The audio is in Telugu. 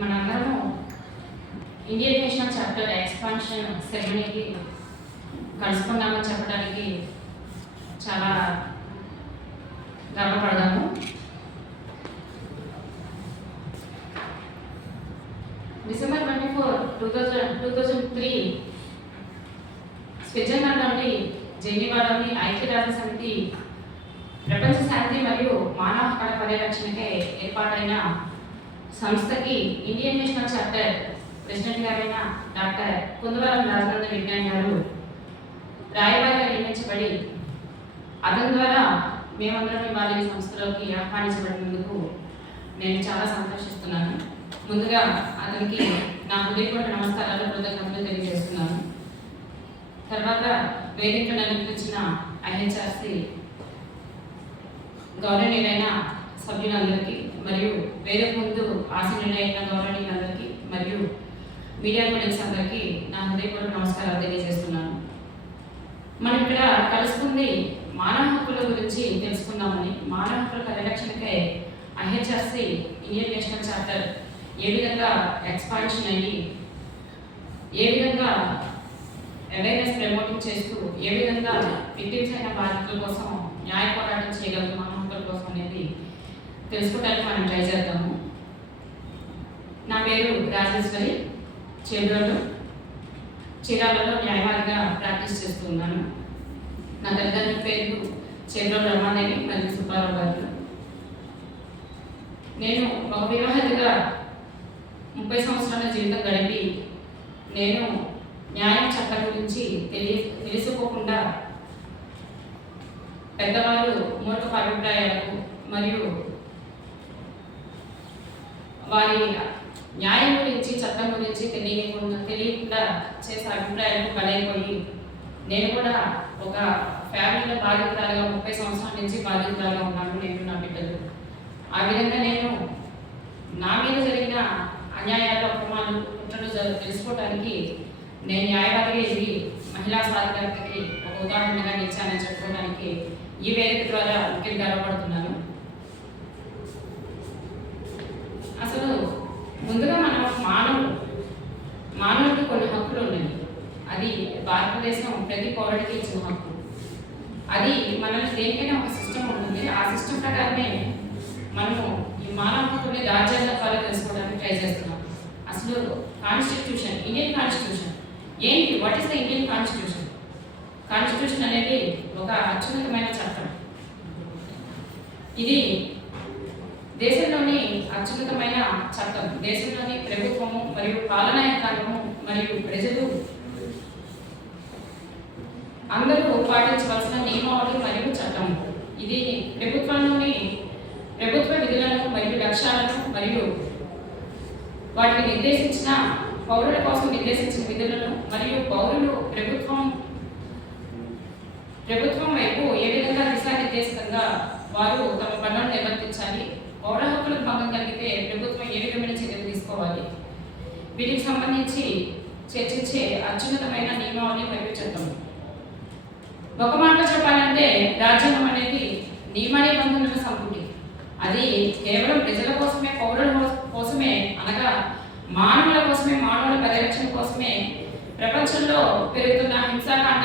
మనందరము ఇండియన్ నేషనల్ చాప్టర్ ఎక్స్పాన్షన్ సెరమనీకి కలుసుకున్నామని చెప్పడానికి చాలా గర్వపడదాము. December 24, 2003 స్విట్జర్లాండ్లోని జెనీవాలోని ఐక్యరాజ్య సమితి ప్రపంచ శాంతి మరియు మానవ హక్కుల పరిరక్షణకై ఏర్పాటైన సంస్థకి ఇండియన్ నేషనల్ చాప్టర్ ప్రెసిడెంట్ గారైన డాక్టర్ కుందవరం రాజనందన్ విజ్ఞాన్ గారు రాయబారిగా నియమించబడి అతని ద్వారా మేమందరం ఇవాళ ఈ సంస్థలోకి ఆహ్వానించబడినందుకు నేను చాలా సంతోషిస్తున్నాను. ముందుగా అతనికి నా హృదయపూర్వక నమస్కారాలు, కృతజ్ఞతలు తెలియజేస్తున్నాను. తర్వాత వేదిక నడిపించిన ఐహెచ్ఆర్సి గౌరవనీయులైన సభ్యులందరికీ మరియు వేదిక ముందు ఆసీనులైన గౌరవనీయులందరికీ మరియు మీడియా కొలీగ్స్ అందరికీ నా హృదయపూర్వక నమస్కారాలు తెలియజేస్తున్నాను. మనం ఇక్కడ కలుసుకుంది మానవ హక్కుల గురించి తెలుసుకుందామని. మానవ హక్కుల పరిరక్షణకై ఐహెచ్ఆర్సి ఇండియన్ నేషనల్ చాప్టర్ ఏ విధంగా ఎక్స్పాన్షన్ అయ్యి ఏ విధంగా అవేర్నెస్ ప్రమోటింగ్ చేస్తూ ఏ విధంగా విక్టిమ్స్ అయిన బాధితుల కోసం న్యాయ పోరాటం చేయగలరు మానవ హక్కుల కోసం అనేది తెలుసుకోవడానికి మనం ట్రై చేద్దాము. నా పేరు రాజేశ్వరి, చీరాలలో న్యాయవాదిగా ప్రాక్టీస్ చేస్తున్నాను. నా తల్లిదండ్రుల పేరు చేబ్రోలు రమాదేవి మరియు సుబ్బారావు గారు. నేను ఒక వివాహితగా 30 సంవత్సరాల జీవితం గడిపి నేను న్యాయం చట్టం గురించి తెలుసుకోకుండా పెద్దవాళ్ళు మూర్ఖపు అభిప్రాయాలకు మరియు వారి న్యాయం గురించి చట్టం గురించి తెలియకుండా చేసే అభిప్రాయాలకు బలైపోయి నేను కూడా ఒక ఫ్యామిలీలో బాధితురాలుగా 30 సంవత్సరాల నుంచి బాధితురాలుగా ఉన్నాను, నేను నా బిడ్డలు. ఆ విధంగా నేను నా మీద జరిగిన అన్యాయాలు, అక్రమాలు, కుట్రలు తెలుసుకోవడానికి నేను న్యాయవాదిగా ఇది మహిళా సాధికారతకి ఒక ఉదాహరణగా నిలిచానని చెప్పుకోవడానికి ఈ వేదిక ద్వారా ముఖ్యంగా గర్వపడుతున్నాను. అసలు ముందుగా మనం మానవుడికి కొన్ని హక్కులు ఉన్నాయి. అది భారతదేశం ప్రతి పౌరుడికి ఇచ్చిన హక్కు. అది మనల్ని దేనికైనా ఒక సిస్టమ్ ఉంటుంది. ఆ సిస్టమ్ ప్రకారమే మనము ఈ మానవ హక్కుల్ని రాజ్యాంగ ద్వారా తెలుసుకోవడానికి ట్రై చేస్తున్నాం. అసలు కాన్స్టిట్యూషన్, ఇండియన్ కాన్స్టిట్యూషన్ ఏంటి? What is the Indian constitution? Constitution అనేది ఒక అత్యున్నతమైన చట్టం. ఇది దేశంలోని అత్యున్నతమైన చట్టం. దేశంలోని ప్రభుత్వము మరియు పాలనా యంత్రాంగము మరియు ప్రజలు అందరూ పాటించవలసిన నియమావళి మరియు చట్టం. ఇది ప్రభుత్వ విధులను మరియు లక్ష్యాలను మరియు వాటికి నిర్దేశించిన పౌరుల కోసం నిర్దేశించిన విధులను మరియు పౌరులు ప్రభుత్వం వైపు ఏ విధంగా దిశానిర్దేశకంగా వారు తమ పనులను నిర్వర్తించాలి, పౌర హక్కులకు భంగం కలిగితే ప్రభుత్వం ఏ విధమైన చర్యలు తీసుకోవాలి, వీటికి సంబంధించి చర్చించే అత్యున్నతమైన నియమావళి మరియు చట్టం. ఒక మాటలో చెప్పాలంటే రాజ్యాంగం అనేది నియమ నిబంధనల సంపుటి. అది కేవలం ప్రజల కోసమే, పౌరుల కోసమే, అనగా మానవుల కోసమే, మానవుల పరిరక్షణ కోసమే ప్రపంచంలో పెరుగుతున్న హింసాకాండ